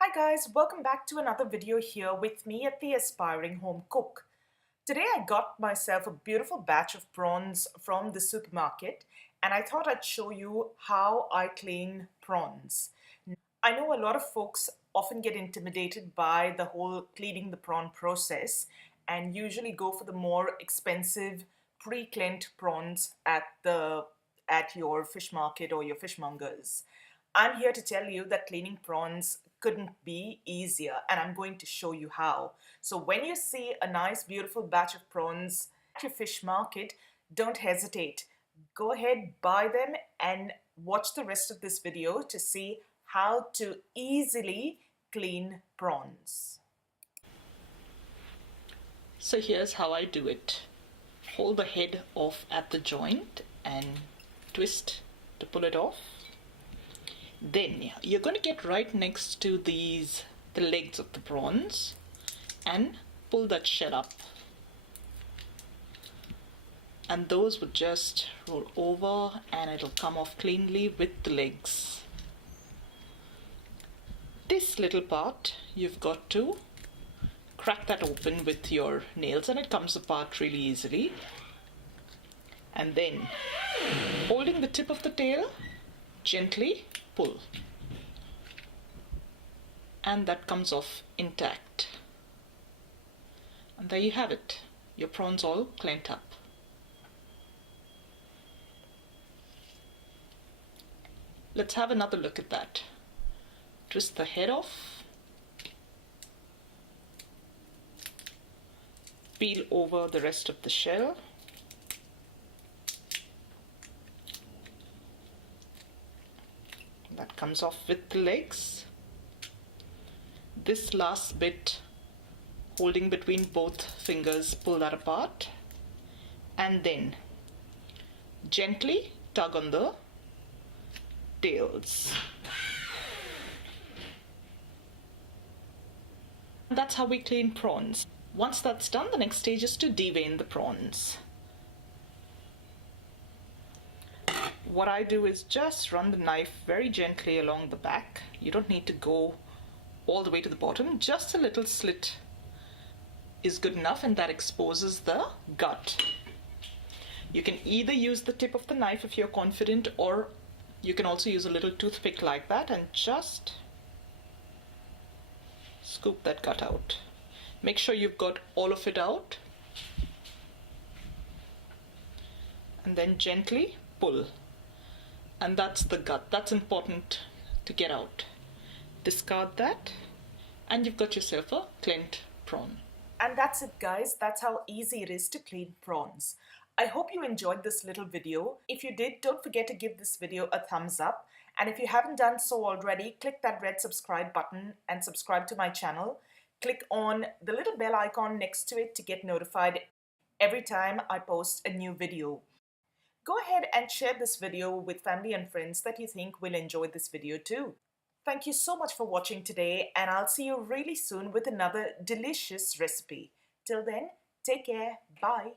Hi guys, welcome back to another video here with me at the Aspiring Home Cook. Today I got myself a beautiful batch of prawns from the supermarket and I thought I'd show you how I clean prawns. I know a lot of folks often get intimidated by the whole cleaning the prawn process and usually go for the more expensive pre-cleaned prawns at your fish market or your fishmongers. I'm here to tell you that cleaning prawns couldn't be easier and I'm going to show you how. So when you see a nice beautiful batch of prawns at your fish market, don't hesitate. Go ahead, buy them and watch the rest of this video to see how to easily clean prawns. So here's how I do it. Hold the head off at the joint and twist to pull it off. Then you're going to get right next to the legs of the prawns and pull that shell up. And those would just roll over and it'll come off cleanly with the legs. This little part you've got to crack that open with your nails and it comes apart really easily. And then holding the tip of the tail, gently pull. And that comes off intact. And there you have it. Your prawns all cleaned up. Let's have another look at that. Twist the head off. Peel over the rest of the shell. That comes off with the legs. This last bit, holding between both fingers, pull that apart. And then gently tug on the tails. That's how we clean prawns. Once that's done, the next stage is to devein the prawns. What I do is just run the knife very gently along the back. You don't need to go all the way to the bottom. Just a little slit is good enough and that exposes the gut. You can either use the tip of the knife if you're confident, or you can also use a little toothpick like that and just scoop that gut out. Make sure you've got all of it out and then gently pull. And that's the gut. That's important to get out. Discard that and you've got yourself a cleaned prawn. And that's it guys, that's how easy it is to clean prawns. I hope you enjoyed this little video. If you did, don't forget to give this video a thumbs up. And if you haven't done so already, click that red subscribe button and subscribe to my channel. Click on the little bell icon next to it to get notified every time I post a new video. Go ahead and share this video with family and friends that you think will enjoy this video too. Thank you so much for watching today, and I'll see you really soon with another delicious recipe. Till then, take care. Bye.